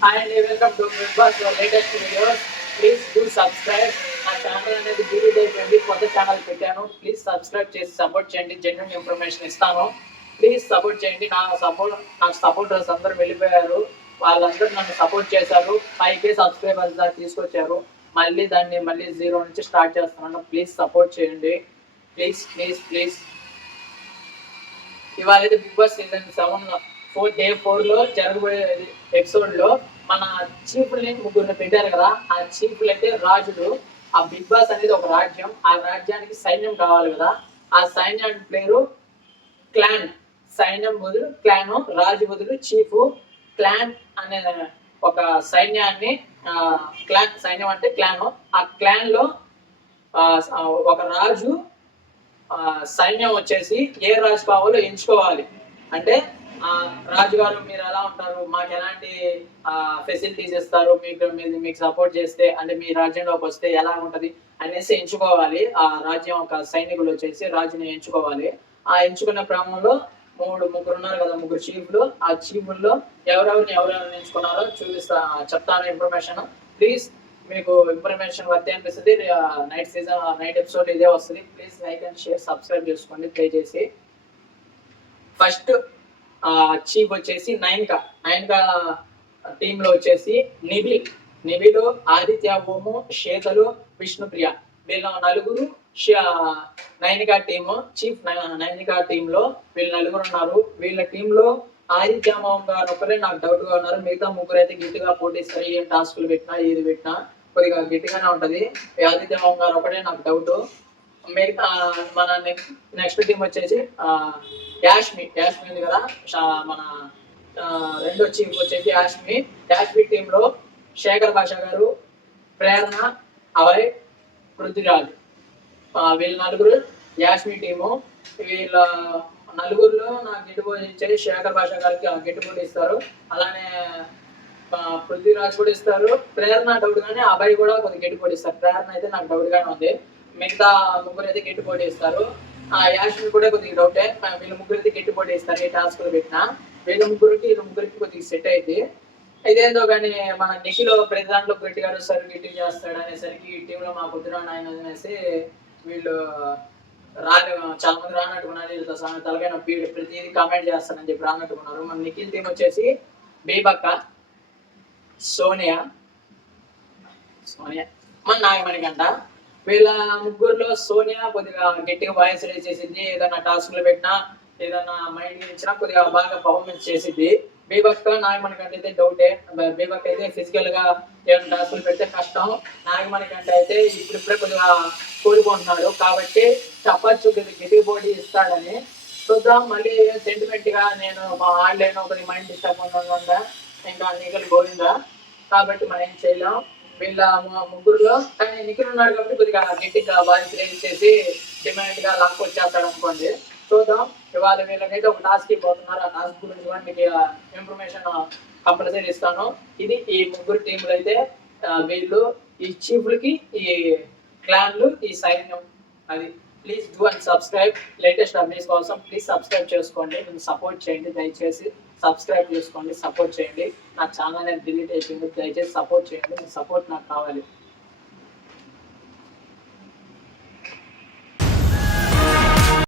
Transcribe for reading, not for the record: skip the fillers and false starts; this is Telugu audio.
హాయ్ అండి, welcome to Bigg Boss latest videos. Please do subscribe. నా ఛానల్ అనేది డిలీట్ అయిపోయింది, కొత్త ఛానల్ పెట్టాను. ప్లీజ్ సబ్స్క్రైబ్ చేసి సపోర్ట్ చేయండి. జెన్యున్ ఇన్ఫర్మేషన్ ఇస్తాను. ప్లీజ్ సపోర్ట్ చేయండి. నాకు సపోర్టర్స్ అందరూ వెళ్ళిపోయారు. వాళ్ళందరూ నన్ను సపోర్ట్ చేశారు. 5K సబ్స్క్రైబర్స్ దాకా తీసుకొచ్చారు. మళ్ళీ జీరో నుంచి స్టార్ట్ చేస్తున్నాను. ప్లీజ్ సపోర్ట్ చేయండి. Please please please. ఇవాళ అయితే బిగ్ బాస్ సీజన్ 7 డే 4 జరగబోయే ఎపిసోడ్ లో మన చీఫ్లని ముగ్గురు పెట్టారు కదా. ఆ చీఫ్లు అయితే రాజులు. ఆ బిగ్ బాస్ అనేది ఒక రాజ్యం. ఆ రాజ్యానికి సైన్యం కావాలి కదా. ఆ సైన్యానికి పేరు క్లాన్. సైన్యం బదులు క్లాన్, రాజు బదులు చీఫ్. క్లాన్ అనే ఒక సైన్యాన్ని, క్లాన్ సైన్యం అంటే క్లాన్. ఆ క్లాన్ లో ఒక రాజు సైన్యం వచ్చేసి ఏ రాజు కావాలో ఎంచుకోవాలి. అంటే రాజుగారు మీరు ఎలా ఉంటారు, మాకు ఎలాంటి ఫెసిలిటీస్ ఇస్తారు, మీకు సపోర్ట్ చేస్తే, అంటే మీ రాజ్యంలోకి వస్తే ఎలా ఉంటది అనేసి ఎంచుకోవాలి. ఆ రాజ్యం ఒక సైనికులు వచ్చేసి రాజుని ఎంచుకోవాలి. ఆ ఎంచుకున్న క్రమంలో ముగ్గురు ఉన్నారు కదా, ముగ్గురు చీఫ్లు. ఆ చీఫ్ల్లో ఎవరెవరిని ఎంచుకున్నారో చెప్తాను ఇన్ఫర్మేషన్. ప్లీజ్ మీకు ఇన్ఫర్మేషన్ వర్తి అనిపిస్తుంది. నైట్ ఎపిసోడ్ ఇదే వస్తుంది. Please like and share, subscribe చేసుకోండి దయచేసి. ఫస్ట్ చీఫ్ వచ్చేసి నైన్కా టీమ్ లో వచ్చేసి నిబిల్, ఆదిత్య, ఓము, శేతలు, విష్ణుప్రియ, వీళ్ళ నలుగురు Nainika team. Chief Nainika team లో వీళ్ళు నలుగురు ఉన్నారు. వీళ్ళ టీమ్ లో ఆదిత్య మోహన్ గారు ఒకరే నాకు డౌట్ గా ఉన్నారు. మిగతా ముగ్గురు అయితే గట్టిగా పోటీస్తారు. ఏం టాస్కులు పెట్టినా ఏది పెట్టినా కొద్దిగా గట్టిగానే ఉంటది. ఆదిత్య మోహన్ గారు ఒకటే నాకు డౌట్. మిగతా మన నెక్స్ట్ టీం వచ్చేసి యాష్మి ఉంది కదా. మన రెండో చీఫ్ వచ్చేసి యాష్మి టీమ్ లో శేఖర్ భాష గారు, ప్రేరణ, అభయ్, పృథ్వీరాజ్, వీళ్ళ నలుగురు యాష్మి టీము. వీళ్ళ నలుగురులో నాకు గిట్టుబోటీ ఇచ్చేది శేఖర్ భాష గారికి గిట్టుబోటీ ఇస్తారు. అలానే పృథ్వీరాజ్ కూడా ఇస్తారు. ప్రేరణ డౌట్ గానే, అభయ్ కూడా కొద్దిగా గిట్టుబోటీ ఇస్తారు. ప్రేరణ అయితే నాకు డౌట్ గానే ఉంది. మిగతా ముగ్గురు అయితే గిట్టుబోటీ ఇస్తారు. యాష్మి కూడా కొద్దిగా డౌటే. వీళ్ళ ముగ్గురు అయితే గిట్టుబోటీ ఇస్తారు. ఏ టాస్క్ పెట్టినా వీళ్ళ ముగ్గురికి కొద్దిగా సెట్ అయితే. ఇదేందో కానీ మన నిఖిల్ ప్రతి దాంట్లో గట్టిగా అరుస్తారు, గట్టి చేస్తాడు అనేసరికి ఈ టీంలో మా కుదిరా ఆయన అనేసి వీళ్ళు చాలా మంది రానట్టుకున్నారు. వీళ్ళతో తలకైన ప్రతిదీ కామెంట్ చేస్తానని చెప్పి రానట్టుకున్నారు. మన నిఖిల్ టీం వచ్చేసి బేబక్క, సోనియా, మన నాగమణికంట. వీళ్ళ ముగ్గురులో సోనియా కొద్దిగా గట్టిగా వాయిస్ రేస్ చేసింది. ఏదైనా టాస్క్లు పెట్టినా, ఏదైనా మైండ్ ఇచ్చినా కొద్దిగా బాగా పర్ఫార్మెన్స్ చేసింది. బీబక్ నాగమణికంట అయితే డౌటే. బీబక్ అయితే ఫిజికల్ గా ఏమైనా టాస్క్లు పెడితే కష్టం. నాగమణికంట అయితే ఇప్పుడిప్పుడే కొద్దిగా కోలుకుంటున్నాడు. కాబట్టి చెప్పచ్చు గట్టిగా పోటీ ఇస్తాడని. చూద్దాం. మళ్ళీ సెంటిమెంట్ గా నేను మా ఆడలేను, కొద్దిగా మైండ్ డిస్టర్బ్ ఉందా, ఇంకా నిఖిల్ గోవిందా. కాబట్టి మనం ఏం చేయలేం. వీళ్ళ ముగ్గురులో కానీ నిఖిల్ ఉన్నాడు కాబట్టి కొద్దిగా గట్టిగా వాయిస్ రేజ్ చేసి డిమాండ్ గా లాక్ వచ్చేస్తాడు అనుకోండి. చూద్దాం. ఇవాళ వీళ్ళకైతే ఒక టాస్క్ ఇవ్వబోతున్నారు. ఆ టాస్క్ గురించి కూడా మీకు ఇన్ఫర్మేషన్ కంపల్సరీ ఇస్తాను. ఇది ఈ ముగ్గురు టీంలు అయితే వీళ్ళు ఈ చీఫ్లకి, ఈ క్లాన్లు, ఈ సైన్యం. అది please do and subscribe. Latest updates కోసం ప్లీజ్ సబ్స్క్రైబ్ చేసుకోండి. నేను సపోర్ట్ చేయండి దయచేసి. సబ్స్క్రైబ్ చేసుకోండి, సపోర్ట్ చేయండి. నా ఛానల్ అనేది డిలీట్ అయిపోయింది. దయచేసి సపోర్ట్ చేయండి. మీ సపోర్ట్ నాకు కావాలి.